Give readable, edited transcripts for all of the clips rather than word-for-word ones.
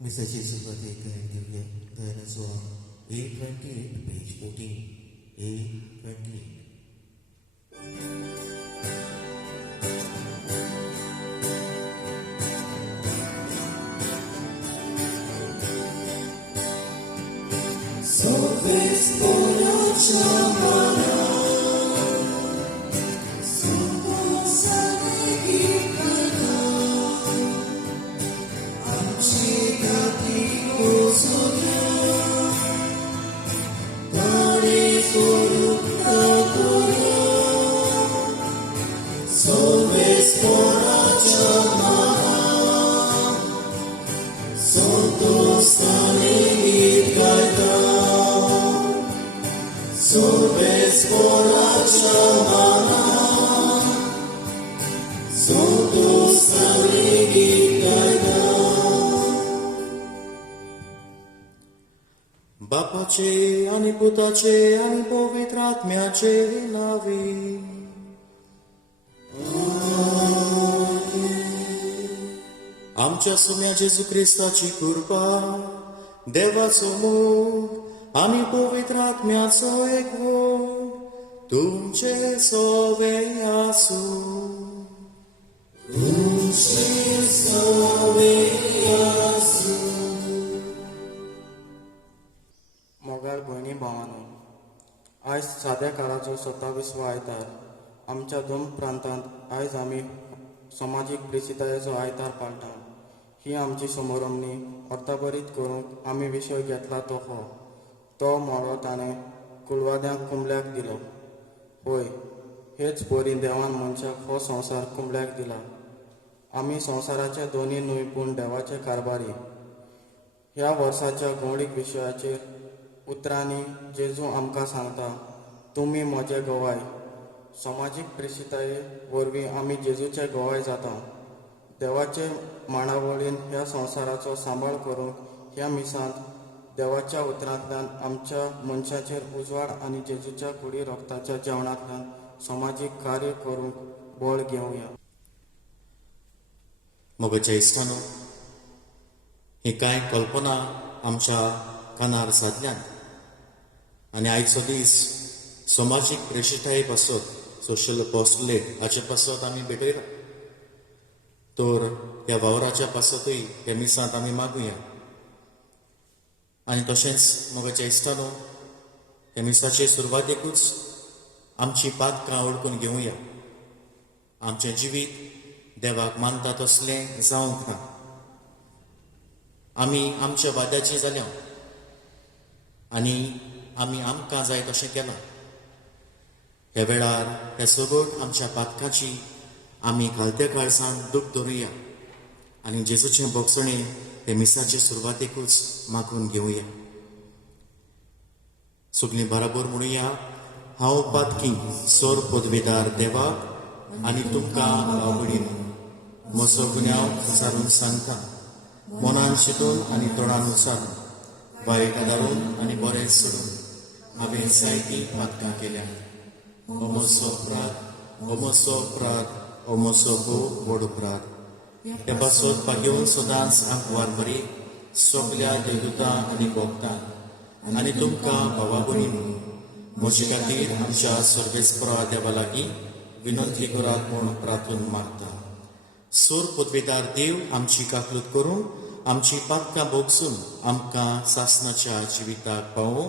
मिसाची सुरुवात एक गायन घेऊया. गायनाचो A28 पेज 14 A28. बापाचे आणि पुताचे आणि पवित्र आत्म्याचे नावे. आमच्या सुम्या जेजू ख्रिस्ताची कृपा, देवाचो मोग आणि पवित्र आत्म्याचो एकवट तुमचे सोवे आसू. मोगाळ भयणी भावांनो, आयज साद्या काळाचो 27वो आयतार. आमच्या दोन प्रांतांत आयज आमी समाजीक प्रेसितायेचो आयतार पाळटा. ही आमची समारंभणी अर्थबरीत करूंक आमी विशय घेतला तो मोडो ताणें कुलवाद्यांक कुंबल्याक दिलो. होय, हेच परी देवान मनशाक हो संवसार कुंबल्याक दिला. आमी संवसाराचे दोनी न्हय पूण देवाचे कारभारी. ह्या वर्साच्या गवळीक विशयाचेर उतरांनी जेजू आमकां सांगता, तुमी म्हजे गवाय. समाजीक प्रेसिताये वरवीं आमी जेजूचे गवाय जाता. देवाचे मांडावळीन ह्या संवसाराचो सांबाळ करूंक ह्या मिसांत देवाच्या उतरांतल्यान आमच्या मनशाचेर उजवाड आनी जेजूच्या कुडी रोगताच्या जेवणांतल्यान समाजीक कार्य करूंक बळ घेवया. मोगाच्या इश्टानो, ही कांय कल्पना आमच्या कानार सादल्यात आनी आयचो दीस समाजीक प्रेशिताये पासत सोशल अपॉस्टलेट हाचे पासत आमी भेटयला. तर ह्या वावराच्या पासतूय ह्या मिसांत आमी मागुया. आनी तशेंच मोगाच्या इश्टानो, ह्या मिसाचे सुरवातेकूच आमची पातकां ओळखून घेवया. आमचें जिवीत देवाक मानता तसलें जावंक ना. आमी आमच्या वाद्याची जाल्या आनी आमी आमकां जाय तशें केलां. ह्या वेळार ह्या सगट आमच्या पातकांची आमी घालत्या काळजान दूख धरुया आनी जेजूचें बोगसणें हे मिसाचे सुरवातेकूच मागून घेवया. सगळीं बराबर म्हणुया. हांव पातकी सोर पदवेदार देवाक आनी तुमकां आवडीन म्हजो गुन्यांव विचारून सांगता. मनान चिंतून आनी तोंडान उच्चारून, वायट आदारून आनी बरें सोडून हांवें जायतीं पातकां केल्यां. हो म्हजो अपराध, हो म्हजो अपराध, हो म्हजो भोव व्हड अपराध. हे पासत पागेवन सदांच आंकवार बरी सगल्या देवदूतां आनी भक्तांक आनी तुमकां भावा भयणी म्हजे खातीर आमच्या सर्वेस्परा देवा लागीं विनंती करात म्हूण प्रार्थून मागता. सोर पदवेदार देव आमची काकलूत करून आमची पातकां भोगसून आमकां सासणाच्या जिविताक पावो.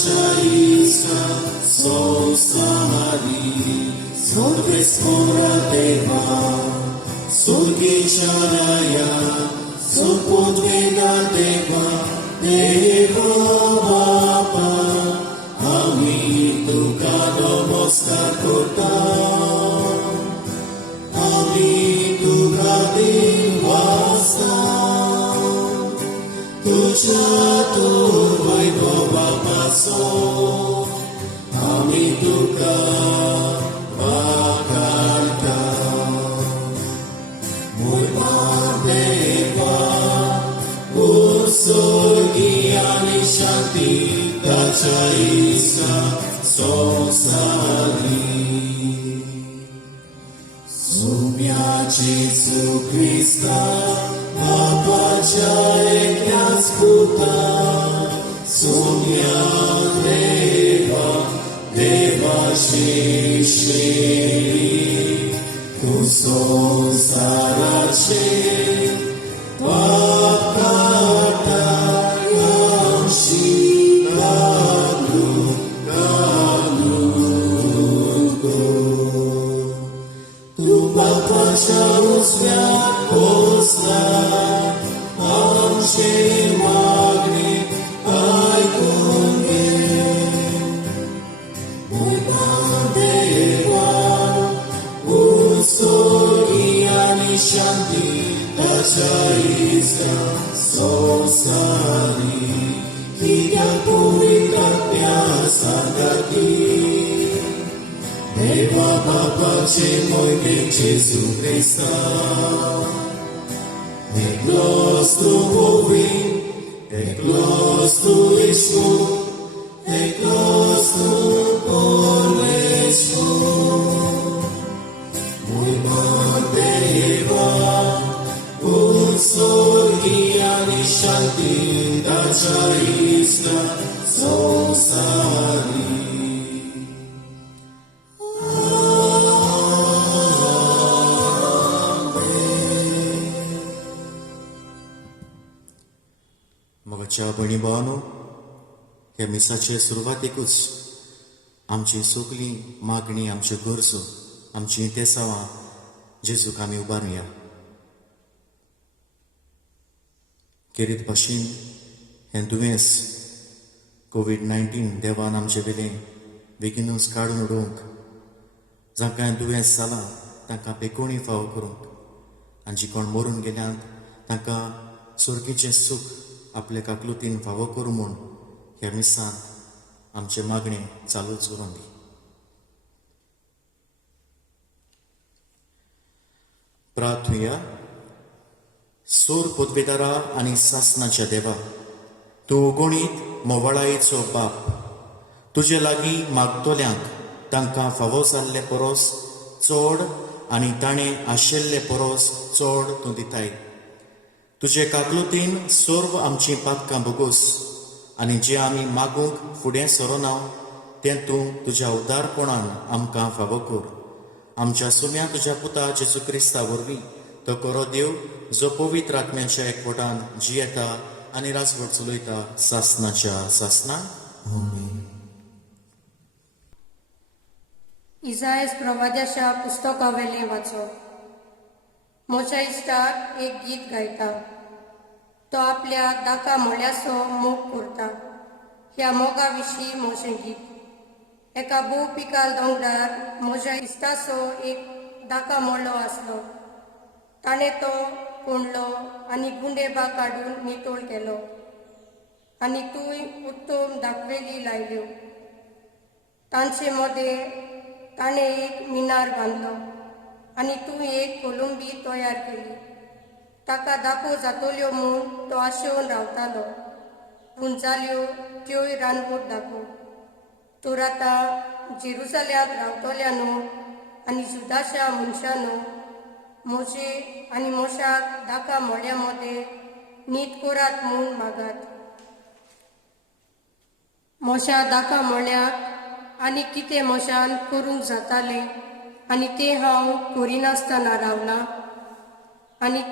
Isca, Sosari, Sorvespora Deva, Surgisharaya, Surpodveda Deva, Deva Baba, Ami Tuka Namaskar Kurtam, Ami Tuka Devastam, Tuja Tur Vaibhava Paso, Ami Tuka Bhakartam, Murmadeva, Ursorgiani Shanti, Tacha Isca, Sosari. Sumia Jesu Christa, Papacia Eclas Puta, Sumia Deva, Deva Shishri, Kuso Sarache, Pakata Yamshi Ganu Ganugo. Tu Papacia Usmia Posla, Amche Magni, Ai Kunge, Murmadeva, Ursorgiani Shanti, Tacha Isca, Sosari, Hidya Puvitratya Sangati, Deva Baba Cemoi de Jesu Christa, Eclos tu Bovi, Eclos tu Vishnu, Eclos tu Polvishnu, Murmadeva, Ursorgiani Shanti, Tacha Isca, Sosari. मोगाच्या भयणी भावांनो, ह्या मिसाचे सुरवातेकूच आमची सगळी मागणी, आमच्यो गरजो, आमची तेसावां जेजूक आमी उबारुया. खेरीत भाशेन हें दुयेंस कोविड-19 देवान आमचे वेलें बेगीनूच काडून उडोवंक, जांकां हें दुयेंस जालां तांकां बेगोणी फावो करूंक, आनी जीं कोण मरून गेल्यांत तांकां सुर्गीचें सूख आपले काकलुतीन फावो करूं म्हूण ह्या मिसांत आमचे मागणे चालूच उरूंक दी. प्रार्थुया. सूर पदवेदारा आनी सासणाच्या देवा, तूं उगोणीत मोवाळायेचो बाप, तुजे लागीं मागतोल्यांक तांकां फावो जाल्ले परोस चड आनी ताणें आशिल्ले परोस चड तूं दिताय. तुजे काकलुतीन सर्व आमचीं पातकां भोगूस आनी जें आमी मागूंक फुडें सरोना तें तूं तुज्या उदारपणान आमकां फावो कर. आमच्या सुम्या तुज्या पुता जेजू क्रिस्ता वरवीं तो कोरो देव जो पवित्र आत्म्याच्या एकवटान जियेता आनी राजवट चलयता सासणाच्या सासणान. इसायास प्रवाद्याच्या पुस्तकावेलें वाचप. म्हज्या इश्टाक एक गीत गायता. तो आपल्या दाका मळ्याचो मोग करता. ह्या मोगा विशीं म्हजें गीत. एका भोव पिकाल दोंगरार म्हज्या इश्टाचो एक दाका मळ्ळो आसलो. ताणें तो कोंडलो आनी गुंडेबा काडून नितोळ केलो आनी तूंय उत्तम दाखवेली लायल्यो. तांचे मदें ताणें एक मिनार बांदलो आनी तूं एक कोलंबी तयार केली. ताका दाखो जातल्यो म्हूण तो आशेवन रावतालो, पूण जाल्यो त्योय रानवट दाखो. तर आतां जेरुसल्यांत रावतल्या न्हू आनी जुदाच्या मनशांनो, म्हजे आनी मोशाक दाका मळ्या मदें न्हीद करात म्हूण मागात. मोशा दाका मळ्याक आनी कितें मोशान करूंक जातालें आनी तें हांव करिनासतना रावलां आनी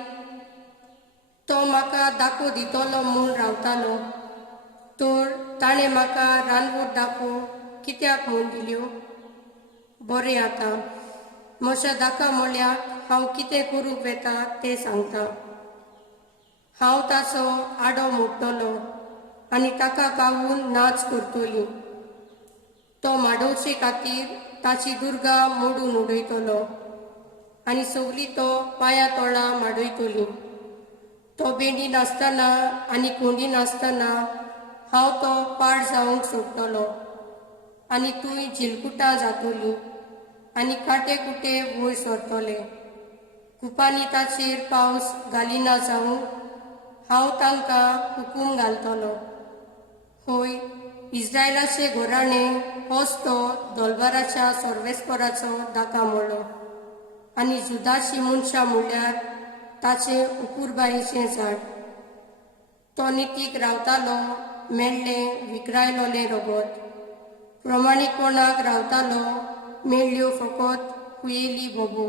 तो म्हाका दाखो दितलो म्हूण रावतालो. तर ताणें म्हाका रांदवून दाखोव कित्याक म्हूण दिल्यो. बरें आतां म्हज्या दाका म्हळ्याक हांव कितें करूंक वेता तें सांगता. हांव ताचो आडो मोडटलों आनी ताका पावून नाच करतलीं. तो माडोवचे खातीर ताची दुर्गा मोडून उडयतलो आनी सगळीं तो पांयां तोळा माडयतलीं. तो बेंडी नासतना आनी कोंडी नासतना हांव तो पाड जावंक सोडटलो आनी तुय झिलकुटां जातलीं आनी काटे कुटे वयर सरतले. कुपांनी ताचेर पावस घालिना जावंक हांव तांकां हुकूम घालतलो. होय, इस्रायलाचे घोराणें होच तो दोलबाराच्या सर्वेस्पराचो दाका म्हणलो आनी जुदाची मनशां म्हणल्यार ताचे उकुरबायेचें झाड. तो नितीक रावतालो, मेळ्ळें विकरायलोलें रगत. प्रमाणीकपणाक रावतालो, मेळ्ळ्यो फकत कुयेली बोबो.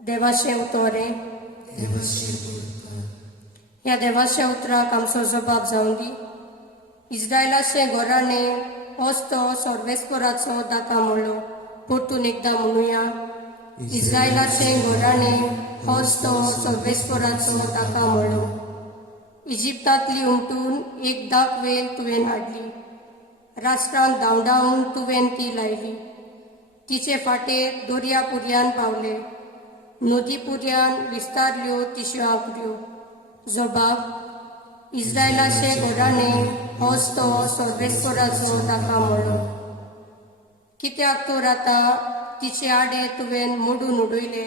देवाचें उतोरें. ह्या देवाच्या उतराक आमचो जबाब जावं दी. इस्रायलाचें घोराणें होच तो सर्वेस्पराचो दाका म्हणलो. परतून एकदां म्हणुया, इस्रायलाचें घोराणें होच तो सर्वेस्पराचो दाका म्हणलो. इजिप्तांतली उमटून एक दाखवेल तुवें हाडली. राष्ट्रांक धांवडावन तुवें ती लायली. तिचे फाटेर दर्यापुर्यान पावले. नदीपुर्यान विस्तारल्यो तिच्यो आंकड्यो. जबाब, इस्रायलाचें घोराणें होच तो सर्वेस्पराचो दाका म्हणलो. कित्याक तर आतां तिचे आडे तुवें मोडून उडयले.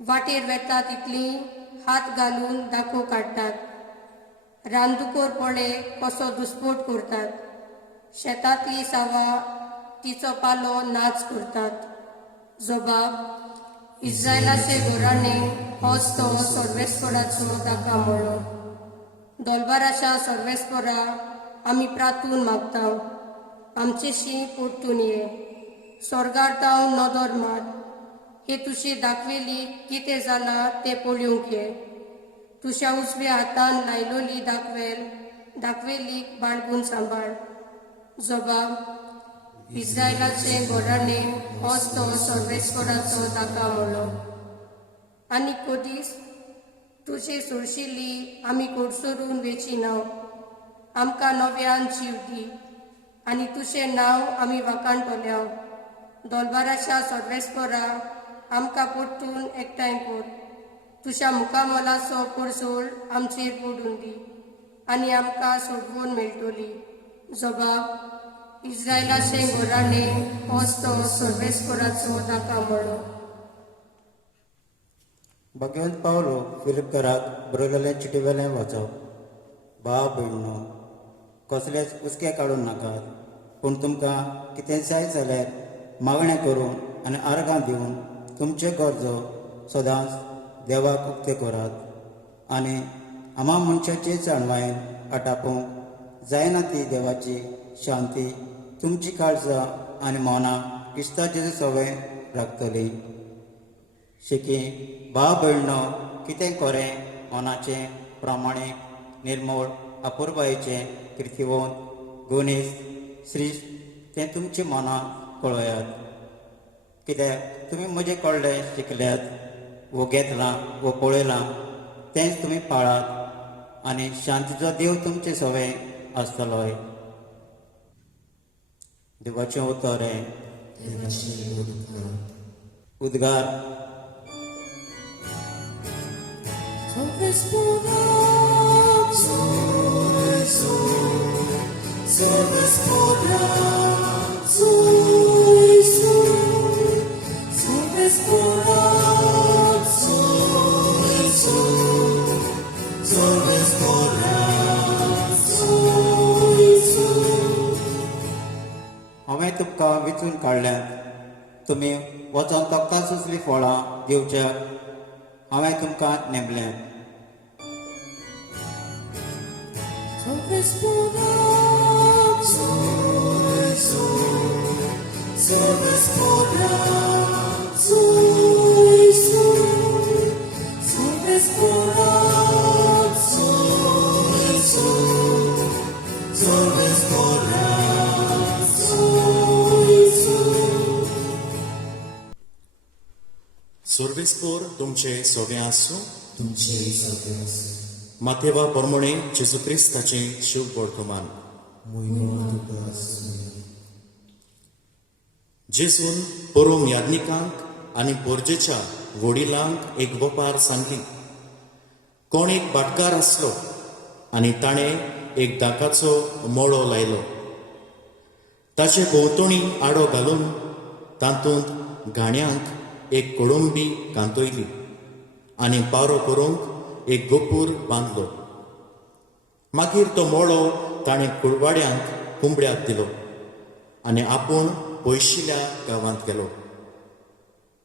वाटेर वेता तितलीं हात घालून दाखो काडटात. रानदुकर पळे कसो दुस्पोट करतात. शेतांतली सावां तिचो पालो नाच करतात. जबाब, इस्रायलाचें घोराणें होच तो सर्वेस्पराचो दाका म्हणलो. दोलबाराच्या सर्वेस्परा आमी प्रार्थून मागता, आमचेशी परतून ये. स्वर्गार्थांव नदर मार. हे तुजी दाखवेली कितें जालां तें पळोवंक ये. तुज्या उजव्या हातान लायलोली दाखवेलीक बाळगून सांबाळ. जबाब, इस्रायलाचें घोराणें होच तो सर्वेस्पराचो दाका म्हणलो. आनी कदीस तुजे सोडशिल्ली आमी कोडसरून वेची नाव. आमकां नव्यान जीव दी आनी तुजें नांव आमी वाखाणटल्या. दोलबाराच्या सर्वेस्परा आमकां परतून एकठांय कर. तुज्या मुखामोलाचो पडसोल आमचेर पडून दी आनी आमकां सोडवून मेळटली. जबाब, इस्रायलाचें घोराणें होच तो सर्वेस्पराचो दाका म्हणलो. भगवंत पावलो फिलिप घरात बरयलेलें चिटीवेलें वचप. भाव भयणो, कसलेच उस्के काडूं नाकात, पूण तुमकां कितें जाय जाल्यार मागणें करून आनी आर्गां दिवन तुमच्यो गरजो सदांच देवाक उक्ते करात. आनी आमा मनशाची जाणवायेन आटापूंक जायना ती देवाची शांती तुमची काळजां आनी मनाक किस्ताची सवय राखतली. शिकी भाव भयणो, कितें खरें, मनाचें, प्रामाणीक, निर्मळ, अपुरबायेचें, किर्तिवंत, गुणीस, श्रेश्ठ तें तुमच्या मनाक कळयात. कित्याक तुमी म्हजें कडलें शिकल्यात वो घेतलां वो पळयलां तेंच तुमी पाळात आनी शांतीचो देव तुमचे सवय आसतलोय. देवाचें उतोरें. उद्गार. हांवें तुमकां विचून काडल्यात. तुमी वचोन तोखता सुचलीं फळां दिवच्या हांवें तुमकां नेमल्यात. Service दिसभर तुमचे सोबे आसूं माथेवा प्रमाणे जेजू क्रिस्ताचे शिव वर्तमान जेजून परोम याज्ञिकांक आनी पोरजेच्या वडिलांक एक गोपार सांगली. कोण एक भाटकार आसलो आनी ताणें एक दाकाचो मोळो लायलो. ताचे भोंवतणी आडो घालून तातूंत घाण्यांक एक कोळंबी कांतयली आनी पारो करूंक एक गोपूर बांदलो. मागीर तो मोळो ताणें कुळवाड्यांक कुंबड्याक दिलो आनी आपूण पयशिल्ल्या गांवांत गेलो.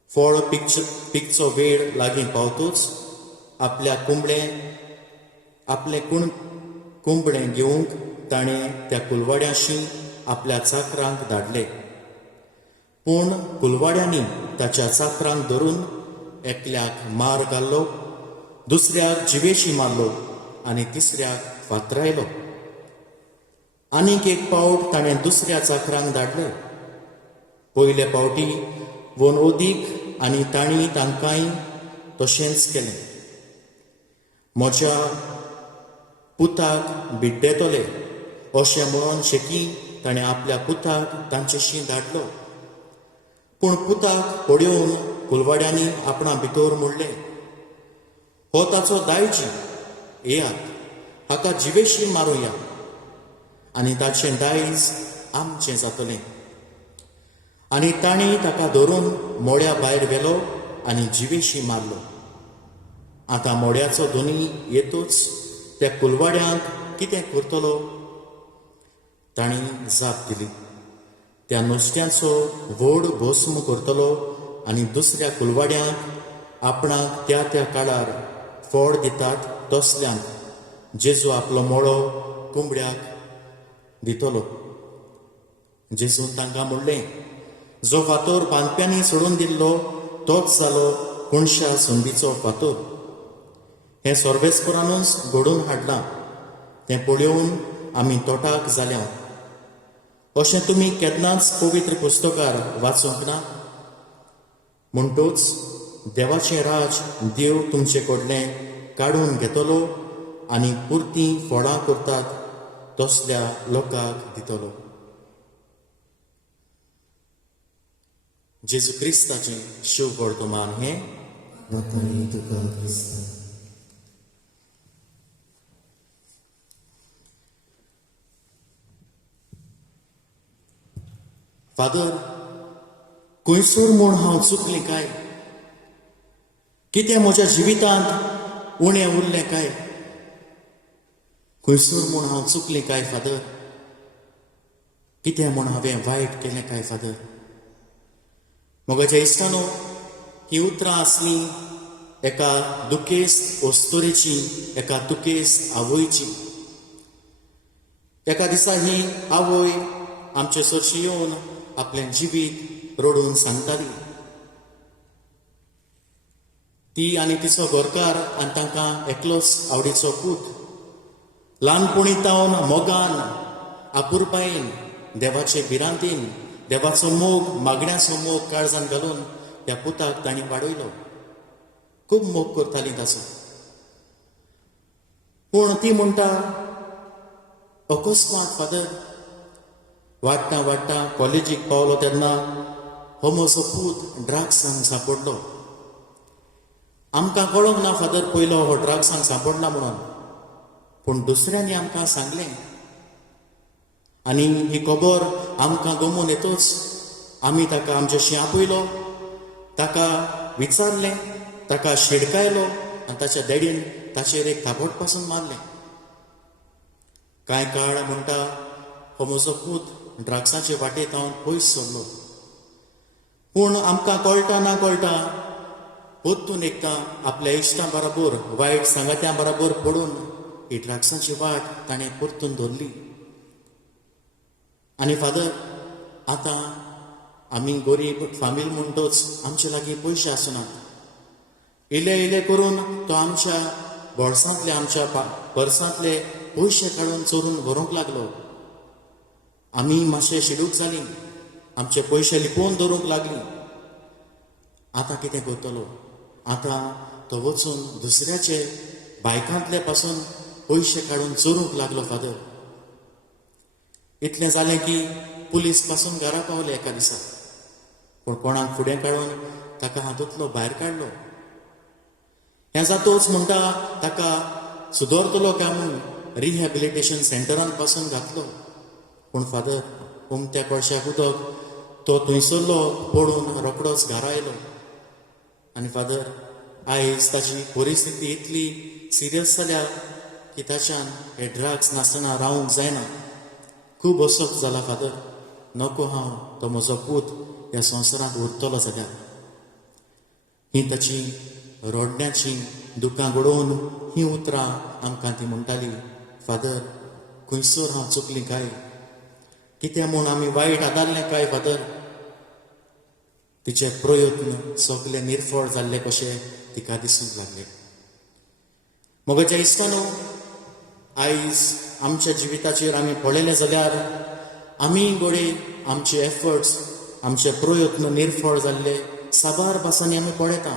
फळ पिकचो वेळ लागीं पावतूच आपले कुंबडें घेवंक ताणें त्या कुलवाड्याशी आपल्या चाकरांक धाडले. पूण कुलवाड्यांनी ताच्या चाकरांक धरून एकल्याक मार घाल्लो, दुसऱ्याक जिवेशी मारलो आनी तिसऱ्याक फातरायलो. आनीक एक पावट ताणें दुसऱ्या चाकरांक धाडले. पयले फावटी वन ओदीक आनी तांणी तांकांय तशेंच केलें. म्हज्या पुताक बिड्डेतले अशें म्हणून शेकी ताणें आपल्या पुताक तांचेशी धाडलो. पूण पुताक पडयोवन कुलवाड्यांनी आपणा भितर म्हणलें, हो ताचो दायजी, येयात हाका जिवेशी मारुया आनी ताचें दायज आमचें जातलें. आनी तांणी ताका धरून मोड्या भायर व्हेलो आनी जिवेशी मारलो. आतां मोड्याचो धनी येतूच त्या कुलवाड्यांक कितें करतलो? तांणी जाप दिली, त्या नुस्त्याचो व्हड भस्म करतलो आनी दुसऱ्या कुलवाड्यांक आपणाक त्या त्या काळार फळ दितात तसल्यांक जेजू आपलो मोळो कुंबड्याक दितलो. जेजून तांकां म्हणलें, जो फातोर बांदप्यांनी सोडून दिल्लो तोच जालो कुणश्या सुंदीचो फातोर. हें सोर्बेस्परानूच घडोवन हाडलां, तें पळयोवन आमी तोटाक जाल्या. अशें तुमी केन्नाच पवित्र पुस्तकार वाचूंक ना. म्हणटूच देवाचें राज देव तुमचे कडलें काडून घेतलो आनी पुर्ती फळां करतात तसल्या लोकांक दितलो. जेजू क्रिस्ताचें शिव वर्तमान हें फादर, खंयसर म्हूण हांव चुकलें काय? कितें म्हज्या जिवितांत उणें उरलें काय? खंयसर म्हूण हांव चुकलें काय फादर? कितें म्हूण हांवें वायट केलें काय फादर? मोगाच्या इश्टानो, ही उतरां आसलीं एका दुखेस्त ओस्तोरेची, एका दुखेस्त आवयची. एका दिसा ही आवय आमचे सरशी येवन आपलें जिवीत रडून सांगताली. ती आनी तिचो घरकार आनी तांकां एकलोच आवडीचो पूत ल्हानपणीतावन मोगान, आपुरबायेन, देवाचे भिरांतीन देवाचो मोग, मागण्याचो मोग काळजान घालून त्या पुताक तांणी वाडयलो. खूब मोग करताली ताचो. पूण ती म्हणटा, अकस्मात फादर, वाडटा वाडटा कॉलेजीक पावलो तेन्ना हो म्हजो पूत ड्रग्सांक सांपडलो. आमकां कळोंक ना फादर पयलो हो ड्रग्सांक सांपडला म्हणून, पूण दुसऱ्यांनी आमकां सांगलें. आनी ही खबर आमकां गमून येतूच आमी ताका आमचेशी आपयलो, ताका विचारलें, ताका शिडकायलो आनी ताच्या देडीन ताचेर एक थापट पासून मारलें. कांय काळ म्हणटा हो म्हजो पूत ड्रग्साचे वाटेंत हांव पयस सरलो. पूण आमकां कळटा ना कळटा परतून एकदां आपल्या इश्टां बरोबर, वायट सांगात्यां बरोबर पडून ही ड्रग्साची वाट ताणें परतून धरली. आनी फादर, आतां आमी गरीब फामील म्हणटोच आमचे लागीं पयशे आसनात. इले इले करून तो आमच्या बोळसांतले, आमच्या पर्सांतले पयशे काडून चोरून व्हरूंक लागलो. आमी मातशे शिडूक जालीं, आमचे पयशे लिपोवन दवरूंक लागलीं. आतां कितें करतलो? आतां तो वचून दुसऱ्याचे बायकांतले पासून पयशे काडून चोरूंक लागलो फादर. इतलें जालें की पुलीस पासून घरा पावले एका दिसा. पूण कोणाक फुडें काडून ताका हातूंतलो भायर काडलो. हें जातूच म्हणटा ताका सुदरतलो काय म्हणून रिहॅबिलिटेशन सेंटरान पासून घातलो. पूण फादर उमत्या कळशाक उदक तो थंयसरलो पडून रोकडोच घरा आयलो. आनी फादर आयज ताची परिस्थिती इतली सिरियस जाल्या की ताच्यान हे ड्रग्स नासतना रावूंक जायना. खूब असोक जाला फादर. नको हांव तो म्हजो पूत ह्या संवसारांत उरतलो जाल्यार. ही ताची रोडण्याची दुकां घडोवन ही उतरां आमकां ती म्हणटाली, फादर खंयसर हांव चुकलीं काय, कितें म्हूण आमी वायट आदारलें काय फादर. तिचे प्रयत्न सगळे निर्फळ जाल्ले कशें तिका दिसूंक लागले. मोगाच्या इश्टानो, आयज आमच्या जिविताचेर आमी पळयलें जाल्यार आमी गोडे आमचे एफर्ट्स, आमचे प्रयत्न निर्फळ जाल्ले साबार भासांनी आमी पळयता.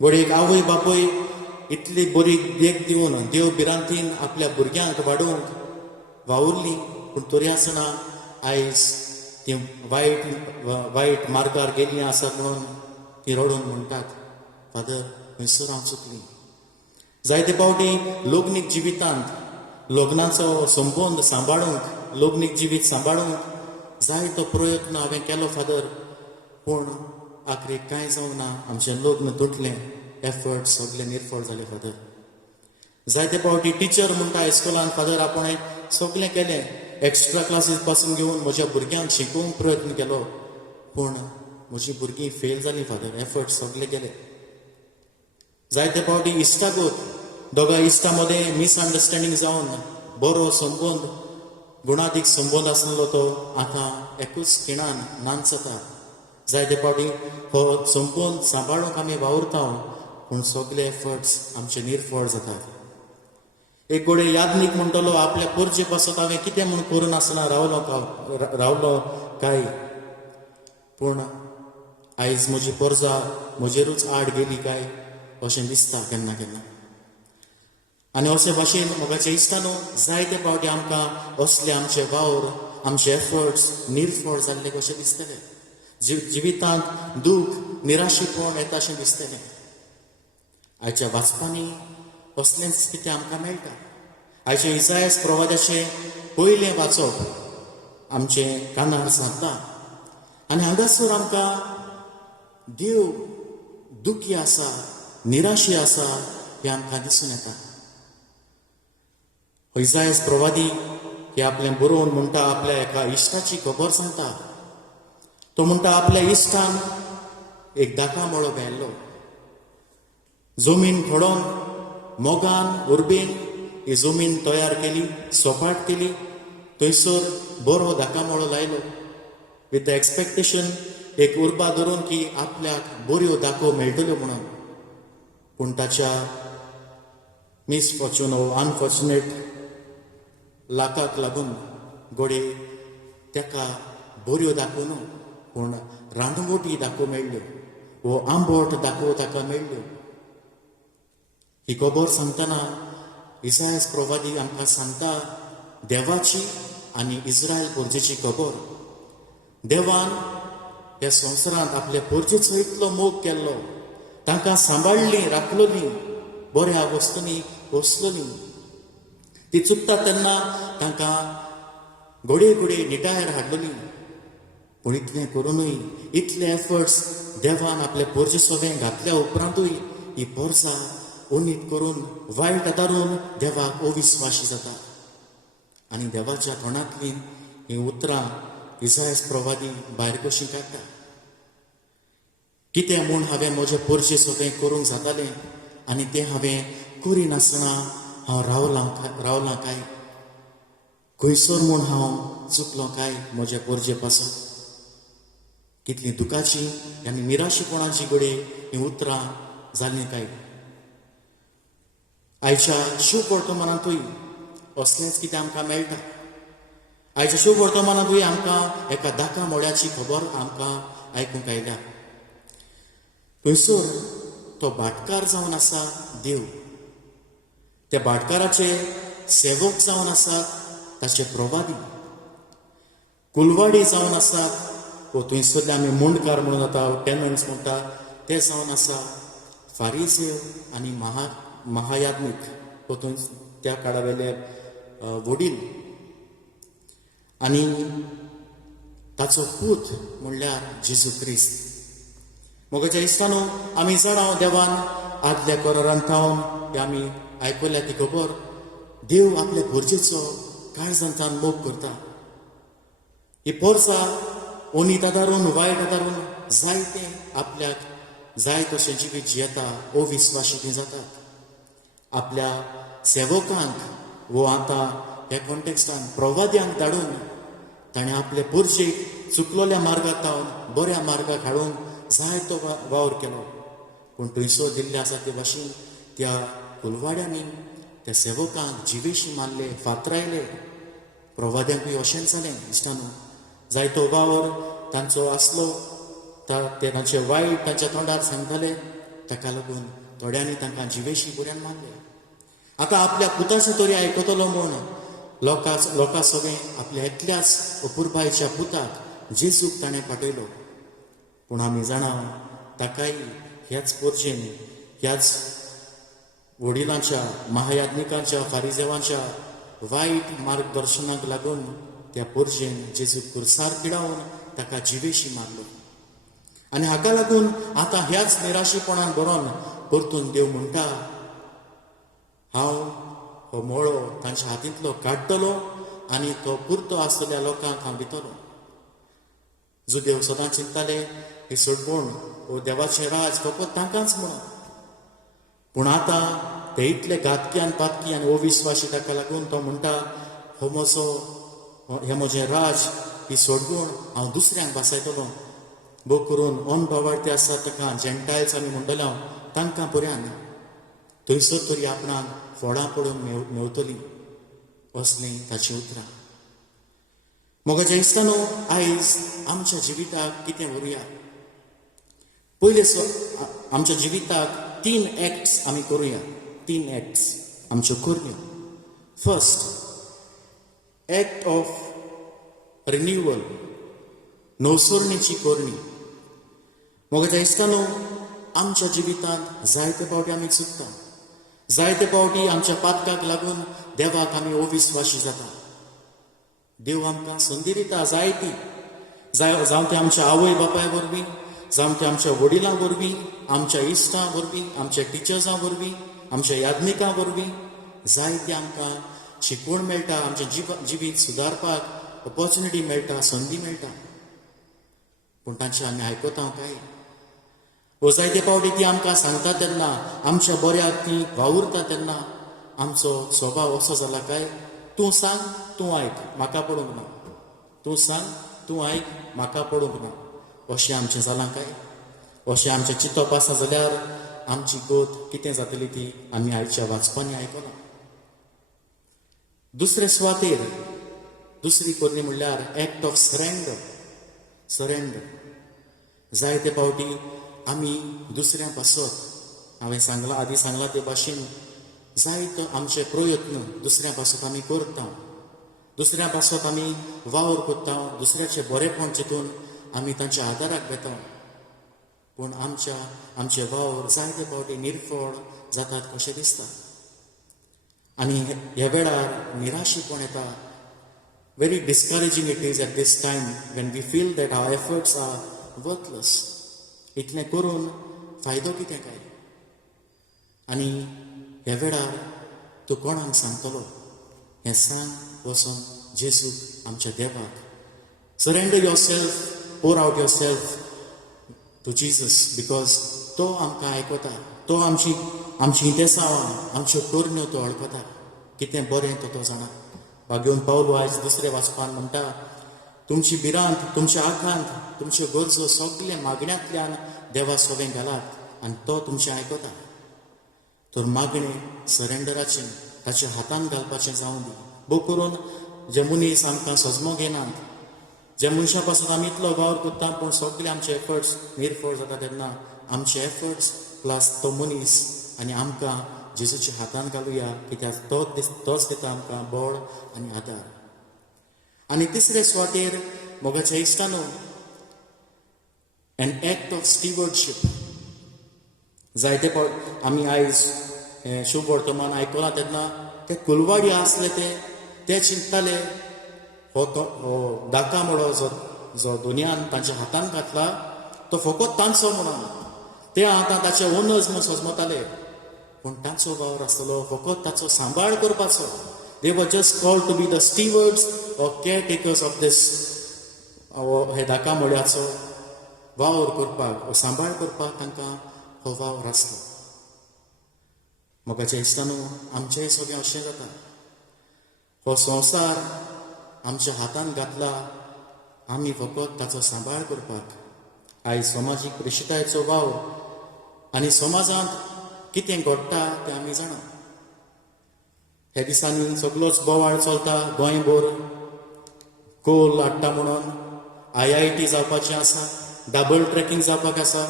गोडे एक आवय बापूय इतली बरी देख दिवन देव भिरांतीन आपल्या भुरग्यांक वाडोवंक वावुरली, पूण तरी आसतना आयज ती वायट मार्गार गेल्लीं आसात म्हणून ती रडून म्हणटात, फादर खंयसर हांव चुकलीं. जायते फावटी लग्नीक जिवितांत लग्नाचो संबंद सांबाळूंक, लग्नीक जिवीत सांबाळूंक जाय तो प्रयत्न हांवें केलो फादर, पूण आखरेक कांय जावंक ना. आमचें लग्न तुटलें, एफर्ट सगळे निर्फळ जाले फादर. जायते फावटी टिचर म्हणटा हायस्कुलान, फादर आपण सगळें केलें, एक्स्ट्रा क्लासीस पासून घेवन म्हज्या भुरग्यांक शिकोवंक प्रयत्न केलो, पूण म्हजीं भुरगीं फेल जालीं फादर. एफर्ट सगळे केले. जायते फावटी इश्टागोत दोगां इश्टां मदें मिसअंडरस्टँडींग जावन बरो संबंद, गुणादीक संबंद आसलो तो आतां एकूच खिणान नांच जाता. जायते फावटी हो संबंद सांबाळूंक आमी वावुरता, पूण सगळे एफर्ट्स आमचे निर्फळ जातात. एक गोडे यादनीक म्हणटलो, आपल्या पोरचे पासत हांवें कितें म्हूण करून आसना रावलो काय, पूण आयज म्हजी पोरजां म्हजेरूच आड गेली काय अशें दिसता केन्ना केन्ना. आनी अशे भाशेन मोगाचे इश्टानो, जायते फावटी आमकां असले आमचे वावर, आमचे एफर्ट्स निर्फळ जाल्ले कशें दिसतले. जिवितांत दूख, निराशीपण येता अशें दिसतलें. आयच्या वाचपांनी असलेंच कितें आमकां मेळटा. आयचे इसायास प्रवाद्याचें पयलें वाचप आमचें कानार सांगता. आनी हांगासर आमकां देव दुखी आसा, निराशी आसा हें आमकां दिसून येता. इसायास प्रवादी हे आपलें बरोवन म्हणटा, आपल्या एका इश्टाची खबर सांगता. तो म्हणटा, आपल्या इश्टान एक दाका मळो व्हेल्लो, जमीन खडोवन मोगान उर्बेन ही जमीन तयार केली, सोपाट केली, थंयसर बरो दाका मळो लायलो विथ द एक्सपेक्टेशन, एक उर्बा धरून की आपल्याक बऱ्यो दाखो मेळटल्यो म्हणून. पूण ताच्या मिसफॉर्च्यून वो अनफॉर्च्युनेट लाकाक लागून गोडे ताका बऱ्यो दाखो न्हू, पूण रानवटी दाखो मेळ्ळ्यो, वो आंबट दाखो ताका मेळ्ळ्यो. ही खबर सांगतना इसायास प्रवादी आमकां सांगता देवाची आनी इस्रायल पोरजेची खबर. देवान ह्या संवसारांत आपल्या पोरजेचो इतलो मोग केल्लो, तांकां सांबाळली, राखलोली, बऱ्या वस्तूंनी पोसलोली. ती चुकता तेन्ना तांकां घोडे घोडे निटायर हाडलोली. पूण इतलें करूनय, इतले एफर्ट्स देवान आपल्या पोरजे सोबें घातल्या उपरांतूय ही पोरसां उनीत करून वायट आदारून देवाक अविस्वाशी जाता. आनी देवाच्या तोंडांतली ही उतरां इसायास प्रवादी भायर कशीं काडटा. कितें म्हूण हांवें म्हजे पोरजे सोबें करूंक जातालें आनी तें हांवें करिनासतना हांव रावलां काय, खंयसर म्हूण हांव चुकलो काय म्हजे पोरजे पासून. कितलीं दुखाची आनी निराशीपणाची घडी ही उतरां जालीं काय. आयच्या शुभ वर्तमानांतूय असलेंच कितें आमकां मेळटा. आयच्या शुभ वर्तमानांतूय आमकां एका दाका मोड्याची खबर आमकां आयकूंक आयल्या. थंयसर तो भाटकार जावन आसा देव. त्या भाटकाराचे सेवक जावन आसात ताचे प्रवादी. कुलवाडी जावन आसात व थंयसरले आमी मुंडकार म्हणून जाता टेनन्स म्हणटा ते जावन आसा फारिझेव आनी महायाज्ञीक व त्या काळा वेले वडील. आनी ताचो पूत म्हणल्यार जेजू क्रिस्त. मोगाच्या इश्टानो, आमी जाणां देवान आदल्या कोरांतावन हे आमी आयकल्या ती खबर, देव आपल्या गरजेचो काळजांतान मोग करता. ही पोरसां ओनीत आदारून वायट आदारून जायते आपल्याक जाय तशें जिवीत जियेता अविस्वाशी ती जातात. आपल्या सेवकांक वो आतां ह्या कॉन्टेक्स्टान प्रवाद्यांक धाडून ताणें आपले पोरशेक चुकलोल्या मार्गांतावन बऱ्या मार्गाक हाडून जायतो वावर केलो. पूण थंयसर दिल्ले आसा ते भाशेन त्या कुलवाड्यांनी त्या सेवकांक जिवेशी मारले, फातरायले. प्रवाद्यांकूय अशेंच जालें इश्टानो. जायतो वावर तांचो आसलो ते तांचे वायट तांच्या तोंडार सांगताले, ताका लागून थोड्यांनी तांकां जिवेशी बऱ्यान मारले. आतां आपल्या पुताचो तरी आयकतलो म्हूण लोकां सगळें आपल्या एकल्याच अपुरबायेच्या पुताक जेजूक ताणें पाठयलो. पूण आमी जाणा ताकाय ह्याच पोरशेन ह्याच वडिलांच्या महायाज्ञिकांच्या फारिझेवांच्या वायट मार्गदर्शनाक लागून त्या पोरशेन जेजू कुर्सार पिडावन ताका जिवेशी मारलो. आनी हाका लागून आतां ह्याच निराशीपणान बरोवन परतून देव म्हणटा, हांव हो मोळो तांच्या हातींतलो काडटलो आनी तो पुरतो आसलेल्या लोकांक हांव दितलो. जो देव सदां चिंतताले ही सडबूण वो देवाचें राज फकत तांकांच म्हणून. पूण आतां ते इतले घातकी पातकी आनी अविस्वाशी ताका लागून तो म्हणटा, हे म्हजें राज ही सोडगूण हांव दुसऱ्यांक बसयतलो. बो करून अनबावार्थी आसात ताका जेंटायल्स आमी म्हणटले हांव तांकां पर्यान थंयसर तरी आपणाक फोडां पडून मेवतली. असलीं ताचीं उतरां. मोगाच्या इश्टानो, आयज आमच्या जिविताक कितें उरया. पयले आमच्या जिविताक 3 एक्ट्स आमी करुया. 3 एक्ट्स आमच्यो करण्यो. फर्स्ट, एक्ट ऑफ रिन्युअल, नवसरणेची करणी. मोगाच्या इश्टानो, आमच्या जिवितांत जायते फावटी आमी चुकता. जायते फावटी आमच्या पातकाक लागून देवाक आमी अविस्वाशी जाता. देव आमकां संदी दिता जायती, जावं ते आमच्या आवय बापाय वरवीं, जावं ते आमच्या वडिलां वरवीं, आमच्या इश्टां वरवीं, आमच्या टिचर्सां वरवीं, आमच्या याज्ञिकां वरवीं. जायती आमकां शिकवण मेळटा, आमचें जिवीत सुदारपाक ऑपॉर्च्युनिटी मेळटा, संदी मेळटा. पूण तांचे आमी आयकता काय? वो जायते फावटी ती आमकां सांगता तेन्ना, आमच्या बऱ्याक ती वावुरता तेन्ना आमचो स्वभाव असो जाला काय, तूं सांग तूं आयक, म्हाका पडूंक ना. तूं सांग तूं आयक, म्हाका पडूंक ना. अशें आमचें जालां काय? अशें आमचें चिंतप आसा जाल्यार आमची गोत कितें जातली ती आमी आयच्या वाचपांनी आयकलां. दुसरे सुवातेर दुसरी करणी म्हणल्यार एक्ट ऑफ सरेंडर. जायते फावटी आमी दुसऱ्या पासत हांवें आदी सांगलां ते भाशेन जायतो आमचे प्रयत्न दुसऱ्या पासत आमी करता. दुसऱ्या पासत आमी वावर करता, दुसऱ्याचे बरेपण चिंतून आमी तांच्या आदाराक घेता. पूण आमचे वावर जायते फावटी निर्फळ जातात कशें दिसता. आनी ह्या वेळार निराशीपण येता. Very discouraging it is at this time when we feel that our efforts are worthless. इतलें करून फायदो कितें काय? आनी ह्या वेळार तूं कोणाक सांगतलो? हें सांग वचून जेजूक आमच्या देवाक. Surrender yourself, pour out yourself to Jesus, because तो आमकां आयकता. तो आमची इंतेसांवां, आमच्यो करण्यो तो वळखता. कितें बरें तो जाणा. घेवन पावलो आयज दुसरे वाचपान म्हणटा, तुमची भिरांत, तुमच्या आकांत, तुमच्यो गरजो सगळे मागण्यांतल्यान देवा सोबें घालात आनी तो तुमचें आयकता. तर मागणें सरेंडराचें ताच्या हातान घालपाचें जावं दी. बो करून जे मनीस आमकां सजमो घेनात, जे मनशा पासून आमी इतलो वावर करता पूण सगळे आमचे एफर्ट्स निर्फळ जाता तेन्ना आमचे एफर्ट्स प्लस तो मनीस आनी आमकां जेजूच्या हातान घालुया कित्याक तोच दिता आमकां बळ आनी आदार. आनी तिसरे सुवातेर मोगाच्या इश्टानो एन एक्ट ऑफ स्टीवर्डशीप. जायते फावट आमी आयज शुभ वर्तमान आयकलां तेन्ना ते कुलवाडी आसले ते चिंतताले हो दाका म्हणो जो दुनियान तांच्या हातान घातला तो फकत तांचो म्हणून ते आतां ताचे ओनर्स म्हूण समजताले, पूण तांचो वावर आसतलो फकत ताचो सांबाळ करपाचो. They were just called to be the stewards or caretakers of these हे दाका मळ्याचो वावर करपाक सांबाळ करपाक तांकां हो वावर आसलो. मोगाच्या इश्टानो आमचें सगळें अशें जाता. हो संवसार आमच्या हातान घातला आमी फकत ताचो सांबाळ करपाक. आयज समाजीक प्रेशितायेचो वाव आनी समाजांत कितें घडटा तें आमी जाणा. ह्या दिसांनी सगळोच बोवाळ चलता गोंयभर. कोल हाडटा म्हणून IIT जावपाचें आसा, डबल ट्रॅकिंग जावपाक आसा,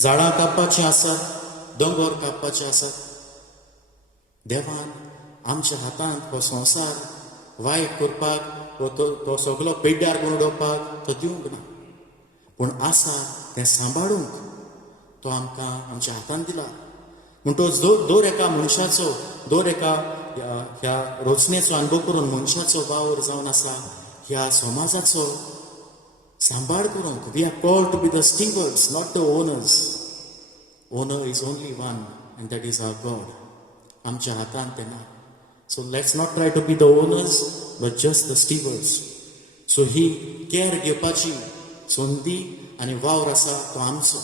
झाडां कापपाचीं आसा, दोंगर कापपाचे आसात. देवान आमच्या हातांत हो संवसार वायट करपाक तो सगळो पेड्ड्यार करून उडोवपाक तो दिवंक ना, पूण आसा तें सांबाळूंक तो आमकां आमच्या हातान दिला. पूण तो दर एका मनशाचो दर एका ह्या रचनेचो अनुभव करून मनशाचो वावर जावन आसा ह्या समाजाचो सांबाळ करूंक. We are called to be the stewards, not the owners. Owner is only one and that is our God. आमच्या हातान तें ना. So let's not try to be the owners but just the stewards. So ही care घेवपाची संदी आनी वावर आसा तो आमचो.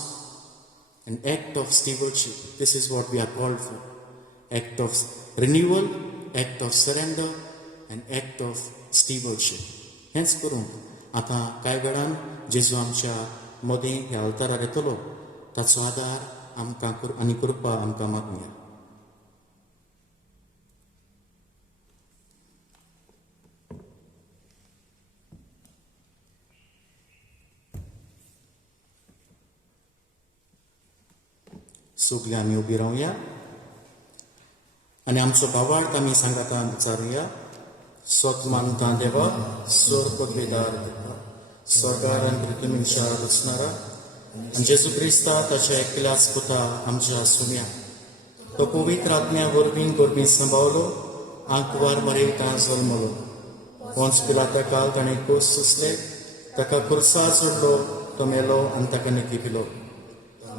An act of stewardship. This is what we are called for. Act of renewal, act of surrender, and act of stewardship. हेंच करून आतां कांय वेळान जेजू आमच्या मदीं ह्या अवतारार येतलो ताचो आदार आमकां आनी कृपा आमकां मागुया. सगळीं आमी उबी रावया आनी आमचो भावार्थ आमी सांगातान विचारुया. स्वत मानता देवा, स्वर पदवेदार देवा, स्वर्गार आनी पृथ्वीन शार रचणारा आनी जेजू क्रिस्ता ताच्या एकल्याच पुता आमच्या सुम्या तो पवित्र आत्म्या वरवीं गोरबी सांबाळलो, आंकवार मरयता जल्मलो, पोंच पिलाता काल ताणें कोस सुसले, ताका खुर्सार चडलो, तो मेलो आनी ताका निकिपिलो.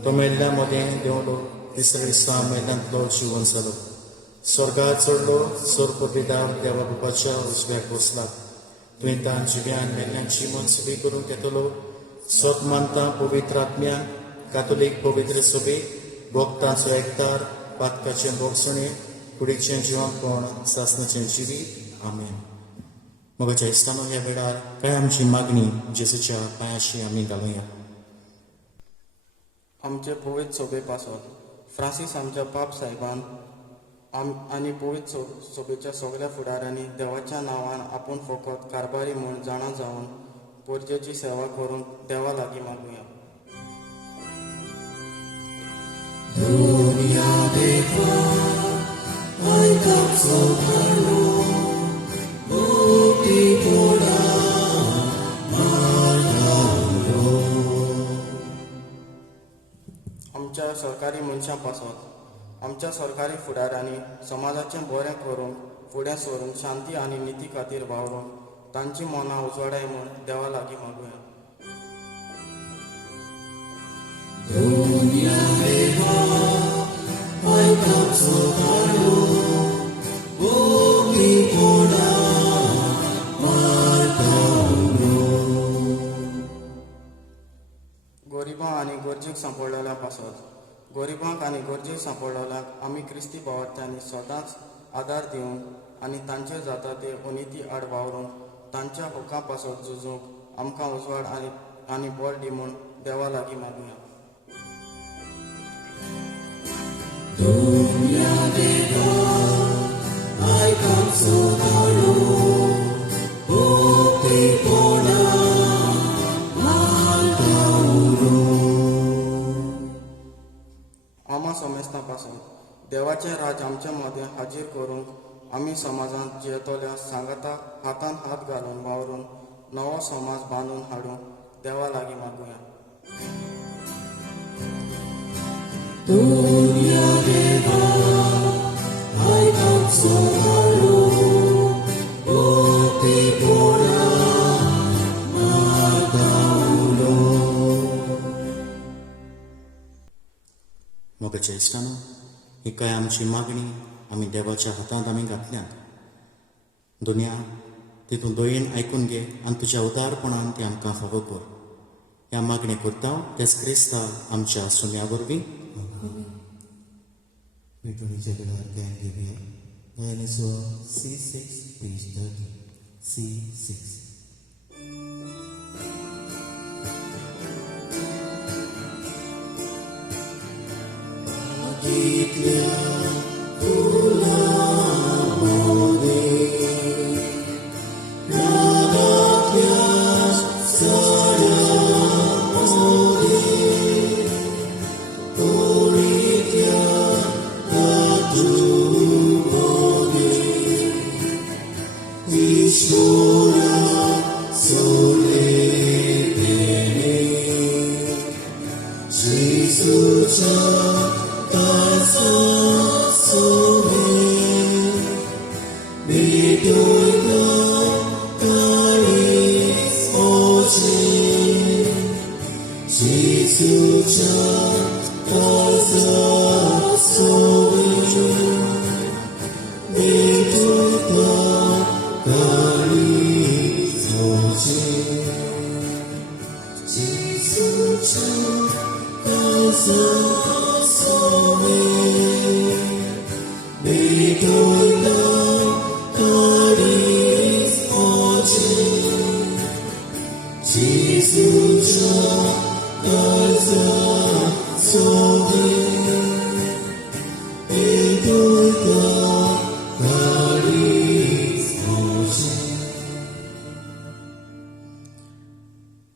तो मेल्ल्या मदें देंवलो, तिसऱ्या दिसा मेल्यांतलो जिवन जालो, स्वर्गार चडलो, सोर पदवीदार देवा बापाच्या उजव्याक बसला. तुवें तां जिव्यान मेल्ल्यांची मन सुबी करूंक येतलो. स्वत मानता पवित्र आत्म्या, कातोलीक पवित्र सभे, भोगतांचो एकतार, पातकाचें भोगसणें, कुडीचें जिवंतपण, सासणाचें जिवीत. आमेन. मोगाच्या इश्टानो ह्या वेळार काय आमची मागणी जेजूच्या पांयाशी आमी घालुया. आमचे पवित्र सोबे पासत फ्रांसीस आमच्या पाप साहेबान आनी पवित्र सोबेच्या सगळ्या फुडाऱ्यांनी देवाच्या नांवान आपूण फकत कारभारी म्हूण जाणा जावन पोरजेची सेवा करूंक देवा लागीं मागुया. आमच्या सरकारी मनशां पासत आमच्या सरकारी फुडाऱ्यांनी समाजाचें बरें करूंक फुडें सरूंक शांती आनी निती खातीर वावरूंक तांची मनां उजवाडाय म्हूण देवा लागीं मागुया. गरिबां आनी गरजेक सांपडलेल्या पासत गरिबांक आनी गरजेक सांपडलेल्यांक आमी क्रिस्ती भावार्थ्यांनी सदांच आदार दिवंक आनी तांचेर जाता ते अनिती आड वावरूंक तांच्या हक्कां पासत झुजूंक आमकां उजवाड आनी बळ दी म्हूण देवा लागीं मागुया. देवाचे राज आमच्या मध्ये हाजीर करूंक आमी समाजांत जियेतल्या सांगाता हातांत हात घालून वावरून नवो समाज बांदून हाडूंक देवा लागीं मागुया. मोगाच्या इश्टानो, ही काय आमची मागणी आमी देवाच्या हातांत आमी घातल्यात. दुनिया तितून दोयेन आयकून घे आनी तुज्या उदारपणान ती आमकां फावो कर. ह्या मागणी करता तेच क्रिस्ता आमच्या सुम्या वरवीं. Victory Jagdar can give you Dinosaur C6 page 30 C6.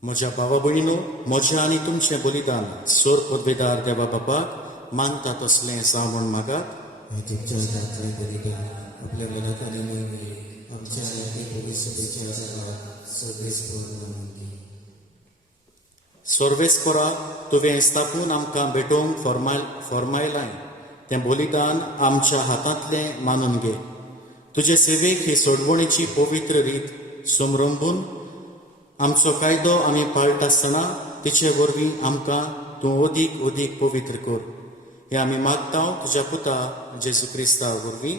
म्हज्या भावा भयणीनो, म्हजें आनी तुमचें बलिदान सोर पदवेदार देवा बापाक मानता तसलें जावं म्हूण मागात. हे तुमच्या हातांतलें बलिदान आपल्या मनात आनी मनांनी आमच्या आनी भविष्यतेच्या जगात सर्वेस्पर म्हणून घे. सर्वेस्परा तुवें स्थापून आमकां भेटोवंक फरमायलाय तें बलिदान आमच्या हातांतलें मानून घे. तुजे सेवेक ही सोडवणेची पवित्र रीत समरंभून आमचो कायदो आमी पाळटा आसतना तिचे वरवीं आमकां तूं अदीक अदीक पवित्र कर. हे आमी मागता तुज्या पुता जेजू क्रिस्ता वरवीं.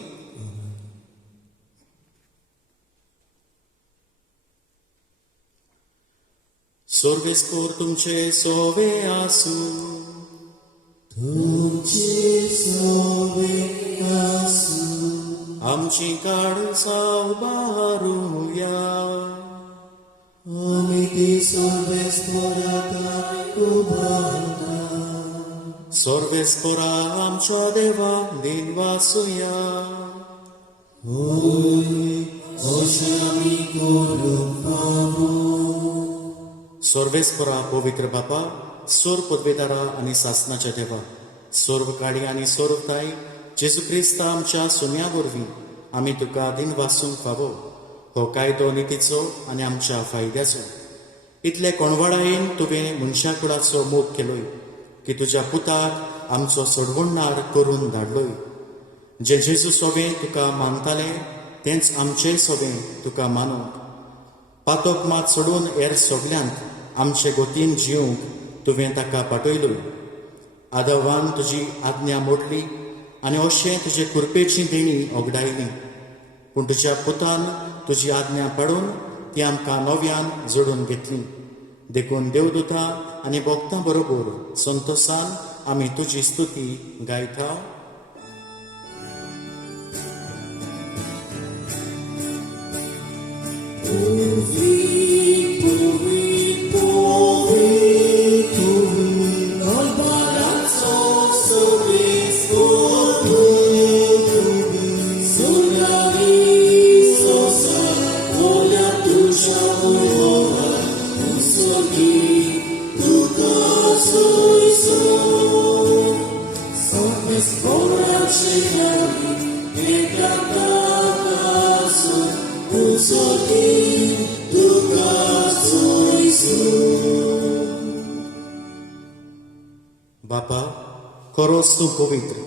सर्वेस्पर तुमचे सोवे आसूं. आमची काळजां उबारुया. सर्वेस्परा आमच्या देवाक दिन वासुया. सर्वेस्परा पवित्र बापा, सोर पदवेदारा आनी सासणाच्या देवा, सोर्व काळी आनी सोर्वताय जेजू क्रिस्ता आमच्या सुन्या वरवीं आमी तुका दिन वासूंक फावो. हो कायदो नितीचो आनी आमच्या फायद्याचो. इतले कोणवडायेन तुवें मनशा कुळाचो मोग केलोय की तुज्या पुताक आमचो सोडवणदार करून धाडलोय. जे जेजू सोबें तुका मानताले तेंच आमचें सोबें तुका मानूंक. पातोक मात सोडून हेर सगल्यांक आमचे गोतीन जिवंक तुवें ताका पाठयलोय. आदवान तुजी आज्ञा मोडली आनी अशें तुजे कृपेची देणी ओगडायली. पूण तुज्या पुतान तुजी आज्ञा पाडून ती आमकां नव्यान जोडून घेतली. देखून देवदूतां आनी भक्तां बरोबर संतोशान आमी तुजी स्तुती गायता. Let's go. बापा, खरोच तूं पवित्र.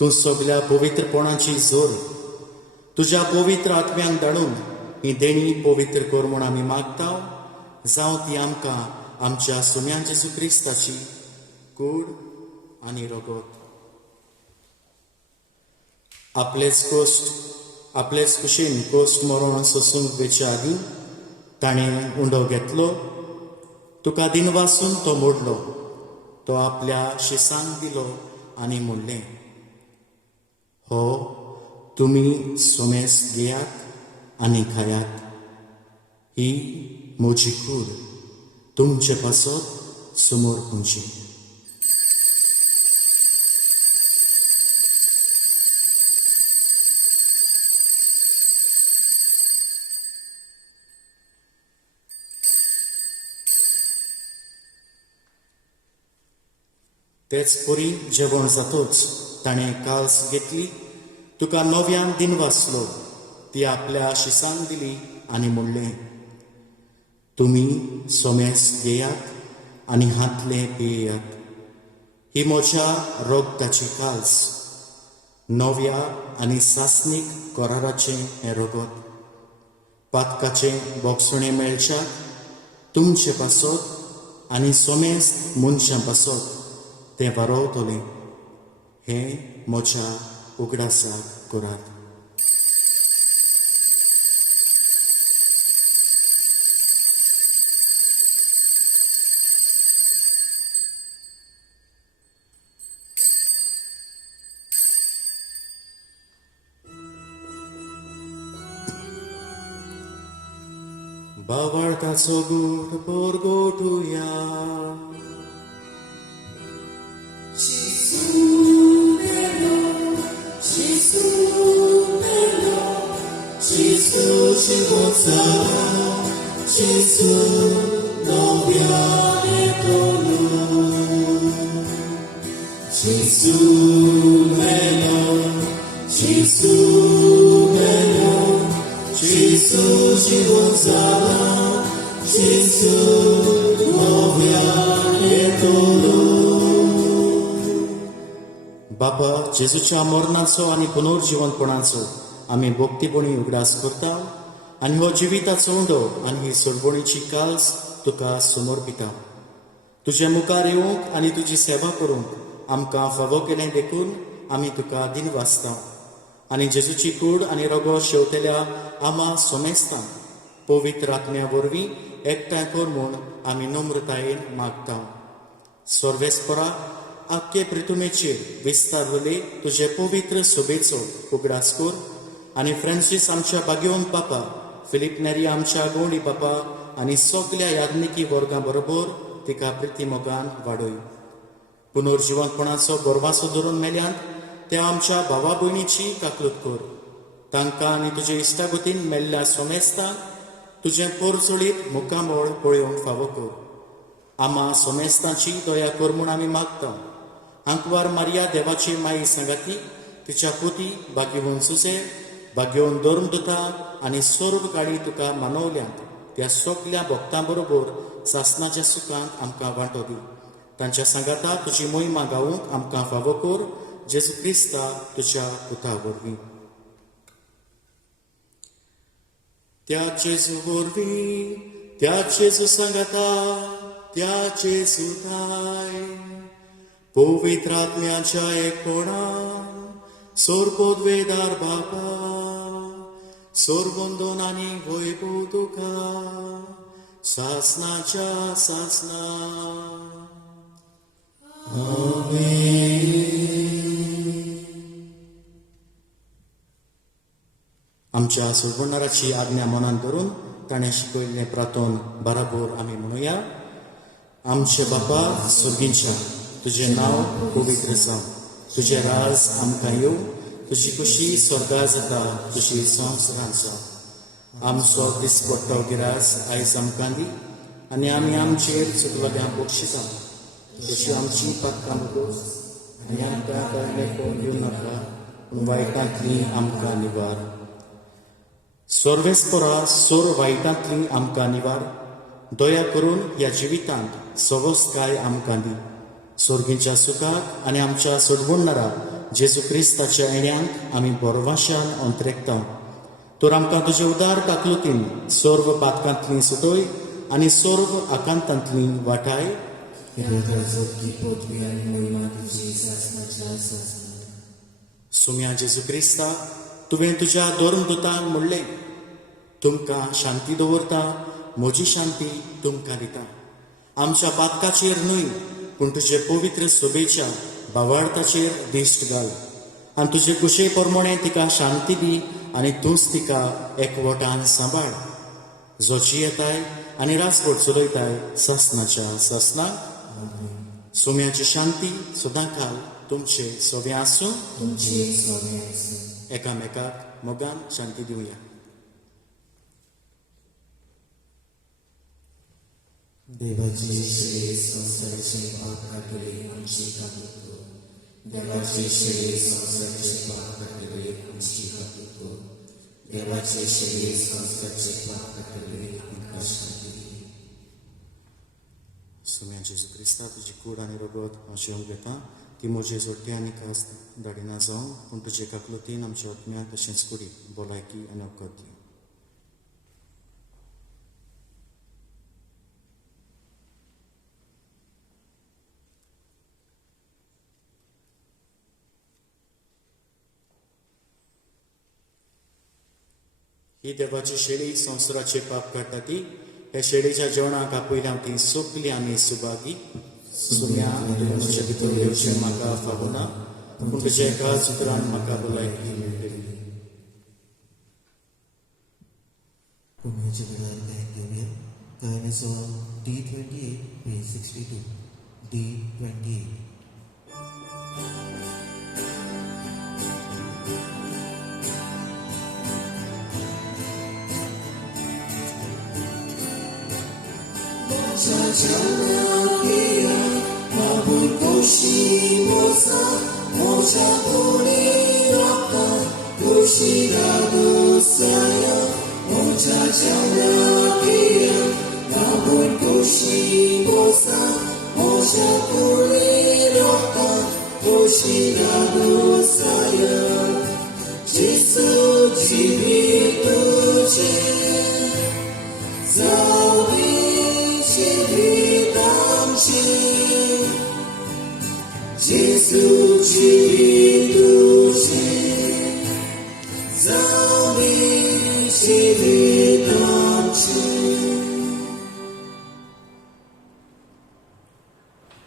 तूं सगळ्या पवित्रपणाची जोर तुज्या पवित्र आत्म्यांक धाडून ही देणी पवित्र कर म्हूण आमी मागता. जावं ती आमकां आमच्या सुम्या जेजू क्रिस्ताची कूड आनी रगत. आपलेच कुशीन कोश्ट मरण सोसूंक वेच्या आदीं ताणें उंडो घेतलो. तुका दिनवासून तो मोडलो. तो आपल्या शिसांक दिलो आनी म्हणलें, हो तुमी सोमेस घेयात आनी खायात. ही म्हजी कूड तुमचे पासत समोर खंयची. तेच परी जेवण जातोच ताणें काल्स घेतली. तुका नव्यान दिन वाचलो. ती आपल्या शिसांक दिली आनी म्हणलें, तुमी सोमेस घेयात आनी हातले पियेयात. ही म्हज्या रोगताची काल्स, नव्या आनी सासणीक कराराचें हें रगत. पातकाचें बोगसणें मेळच्याक तुमचे पासत आनी सोमेस मनशां पासत तें वारोवतलें. हें म्हज्या उगडासाक करात. बावळटाचो गूड परगोटुया. बापा, जेजूच्या मरणाचो आनी पुनर्जीवनपणाचो आमी भक्तीपणी उगडास करता आनी हो जिविताचो उंडो आनी ही सोडवणीची काल्स तुका समर्पिता. तुजे मुखार येवंक आनी तुजी सेवा करूंक आमकां फावो केलें देखून आमी तुका दिन वाचता. आनी जेजूची कूड आनी रगत शेवतेल्या आमा सोमेस्तांक पवित्र आत्म्या वरवीं एकठांय कर म्हूण आमी नम्रतायेन मागता. सर्वेस्परा, आख्खे पृथ्वीचेर विस्तार जाले तुजे पवित्र सोबेचो उगडास कर. आनी फ्रांसीस आमच्या भाग्यवंत बापा, फिलीप नेरी आमच्या गोंडी बापा आनी सगळ्या याज्ञिकी वर्गां बरोबर तिका प्रिती मोगान वाडय. पुनर्जीवनपणाचो गोरवासो धरून मेल्यांत त्या आमच्या भावा भयणीची काकलूत कर. तांकां आनी तुजे इश्टागतीन मेल्ल्या सोमेस्तांक तुजें पोरचोळीत मुखामोळ पळोवंक फावो कर. आमा सोमेस्तांची दया कर म्हूण आमी मागता. आंकवार मारिया देवाची माई सांगाती, तिच्या पुती भाग्यवंत सुसे, भाग्यवंत धर्मदूता आनी सर्व काळी तुका मानवल्यांत त्या सगळ्या भक्तां बरोबर सासणाच्या सुखांत आमकां वांटो दी. तांच्या सांगाता तुजी मोहिमा गावूंक आमकां फावो कर. जेजू क्रिस्ता तुज्या पुता वरवीं. त्या जेजू वरवीं, त्या जेजू सांगाता, त्या जेजू थाय पवित्र आत्म्याच्या एकपणान सोरपोदवेदार बापा, सोरवंदन आनी वैभव तुका सासणाच्या सासणा. आमच्या सोडवणाराची आज्ञा मनान धरून ताणें शिकयल्लें प्रार्थन बराबर आमी म्हणुया. आमचे बापा स्वर्गींच्या, तुजें नांव पवित्र जावं. तुजें राज आमकां येवं. तुजी खुशी स्वर्गा जाता तशी संवसारांत जावं. आमचो दिसपट्टो गिरास आयज आमकां दी आनी आमी आमचेर चुकलोल्यांक बक्षिता तशी आमची पातकां बरोबर आनी आमकां कसलें कोण दिवं नाका पूण वायटांतली आमकां निवार. सोर्वेस्परा सोर वायटांतली आमकां निवार. दया करून ह्या जिवितांत सवस्काय आमकां दी. सोर्गीच्या सुखाक आनी आमच्या सोडवणारा जेजू क्रिस्ताच्या येण्याक आमी बोरवाशान अंतरेकता. तर आमकां तुजे उदार काकलुतीन सोर्व पातकांतली सुटोय आनी सोर्व आकांतांतली वाटाय. सुम्या जेजू क्रिस्ता, तुवें तुज्या धर्मदुतांक म्हणलें, तुमकां शांती दवरता, म्हजी शांती तुमकां दिता. आमच्या पातकाचेर न्हय पूण तुजे पवित्र सोबेच्या भावार्थाचेर दिश्ट घाल आनी तुजे कुशे प्रमाणे तिका शांती दी आनी तूंच तिका एकवटान सांबाळ. जो जियेताय आनी रासवट चलयताय ससनाच्या ससनाक. सुम्याची शांती सदांकाल तुमचे सोबे आसूं. एकामेकाक मोगान शांती दिवया. देवाची श्रेय संसाराचे पाप काटले आमची कातूक. देवाची श्रेय संसाराचे पाप काटले आमची कातूक. देवाची श्रेय संसाराचे पाप काटले आमकां शांती. सुम्या जेजू क्रिस्ता, तुजी कूड आनी रगत हांव जेवंक घेता. ती म्हजे जोडटे आनी कास्त धाडिना जावं पूण तुजे काकलुतीन आमच्या आत्म्याक तशेंच कुडीत भलायकी आनी अवकात दी. ही देवाची शेळी संवसाराचे पाप काडटा ती. हे शेळीच्या जेवणाक आपयल्या ती सोंपली आनी सुभागी. सुम्या, तुजे भितर येवचें म्हाका फावना पूण तुजे एका उतरान म्हाका भलायकी मेळटली. पुण्याच्या वेळार काय घेऊया. काय song D28 page 62. D28.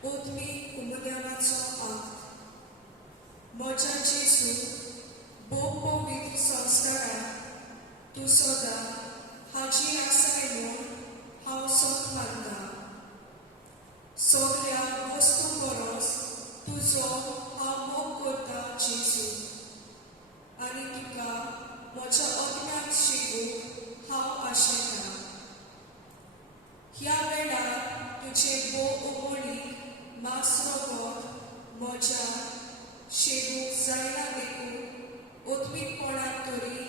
Utmi umudionaco akt. Moja Jesu, Bóg powitr संस्कारा, तू सोदा, हाची आसाय म्हूण हांव सोद मानता. सगळ्या वस्तू परस तुजो हांव मोग करता जेजू. आनी तुका म्हज्या अज्ञात शिकूंक हांव आशेता. ह्या वेळार तुजे बोव उमळीक मासरोगोत म्हज्या शेगूक जायना देखून ओतमीकपणान तरी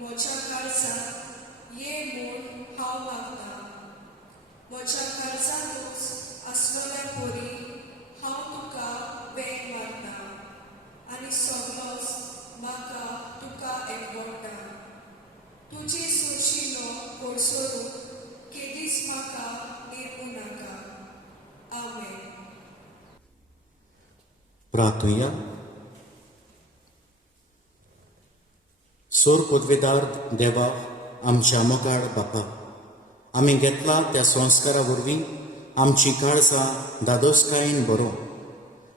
म्हज्या काळजांत ये म्हूण हांव मागता. म्हज्या काळजांतूच आसलोल्या परी हांव तुका वेग मारता आनी सगळोच म्हाका तुका एकवटा. तुजी सुचिनो कोडसोरूंक केदीस म्हाका निर्मू नाका. आमेन. प्रार्थुया. सोर पदवेदार देवा, आमच्या मोगाळ बापा, आमी घेतला त्या संस्कारा वरवीं आमची काळजां दादोसकायेन बरो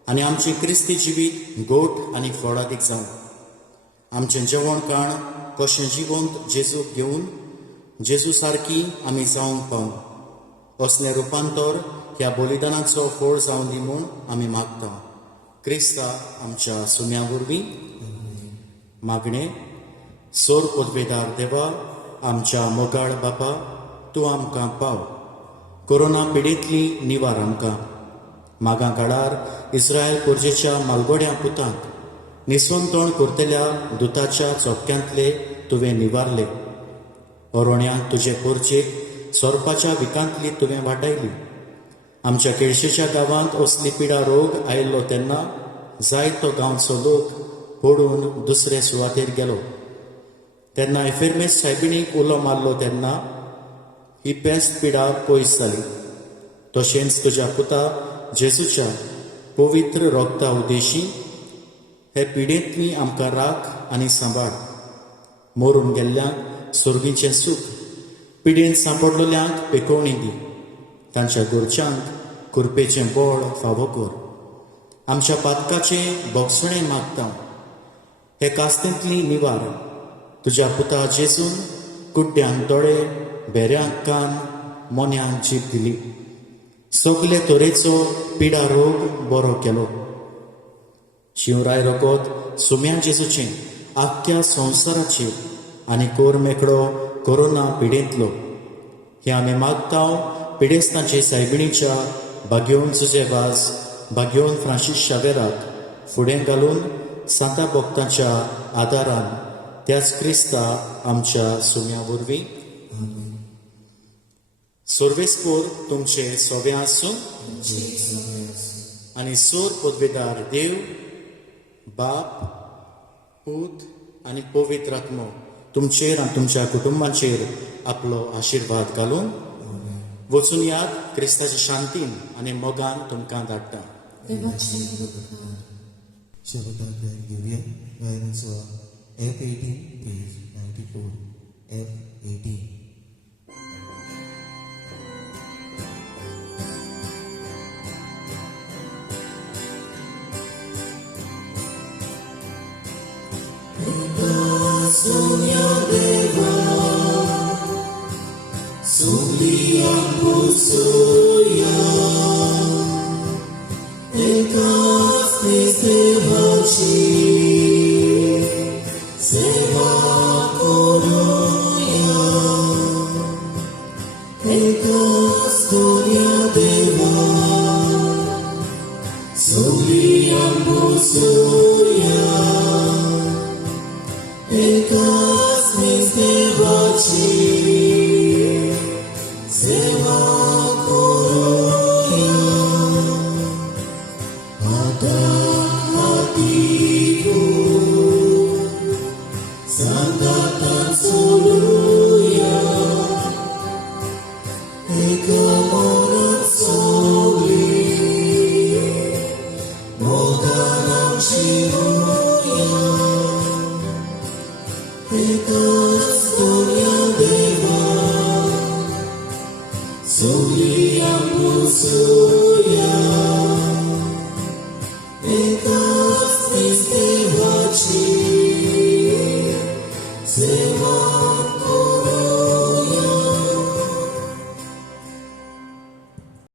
आनी आमची क्रिस्ती जिवीत गोट आनी फळादीक जावं. आमचें जेवण खाण कशें जिवंत जेजूक घेवन जेजू सारकी आमी जावंक पावूं असलें रुपांतर ह्या बलिदानाचो फळ जावं दी म्हूण आमी मागता. क्रिस्ता आमच्या सुम्या वरवीं मागणें. सोर पदवेदार देवा, आमच्या मोगाळ बापा, तूं आमकां पाव. कोरोना पिडेंतली निवार आमकां. मागां काळार इस्रायल पोरजेच्या मालगोड्या पुतांक निसवंतोण करतल्या दुताच्या चोपक्यांतले तुवें निवारले. ओरोण्यांक तुजे पोरचेक सोरपाच्या विकांतली तुवें वाटायली. आमच्या केळशेच्या गांवांत असली पिडा रोग आयिल्लो तेन्ना जायतो गांवचो लोक पडून दुसरे सुवातेर गेलो. तेन्ना एफेर्मेस सायबिणीक उलो मारलो तेन्ना ही पेस्त पिडा पयस जाली. तशेंच तुज्या पुता जेजूच्या पवित्र रोगता उद्देशी हे पिडेंतली आमकां राख आनी सांबाळ. मरून गेल्ल्यांक सुर्गीचें सूख, पिडेंत सांपडलेल्यांक पेकोवणी दी. तांच्या गोरच्यांक कुरपेचें बोळ फावो कर. आमच्या पातकाचें बोगसणें मागता. हे कास्तेंतली निवार. तुज्या पुता जेजून कुड्ड्यांक दोळे, बेऱ्यांक कान, मोन्यांक जीब दिली. सगले तरेचो पिडा रोग बरो केलो. शिवराय रोगोत सुम्या जेजूचें आख्ख्या संवसाराचेर आनी कोर मेकळो कोरोना पिडेंतलो. हे आमी मागतांव पिडेस्तांचे सायबिणीच्या बागेवन जुजेबाज बागेवन फ्रांसीस शावेराक फुडें घालून सांता भोक्तांच्या आदारान त्याच क्रिस्ता आमच्या सुम्या वरवीं. सोर्वेस्पोर तुमचे सोव्या आसूं आनी सोर पदवेदार देव, बाप, पूत आनी पवित्र आत्मो तुमचेर आनी तुमच्या कुटुंबाचेर आपलो आशिर्वाद घालून वचून याद क्रिस्ताच्या शांतीन आनी मोगान तुमकां धाडटा. शब्दाक घेवया गायनाचो F18 page 94 F18. Soli ambusu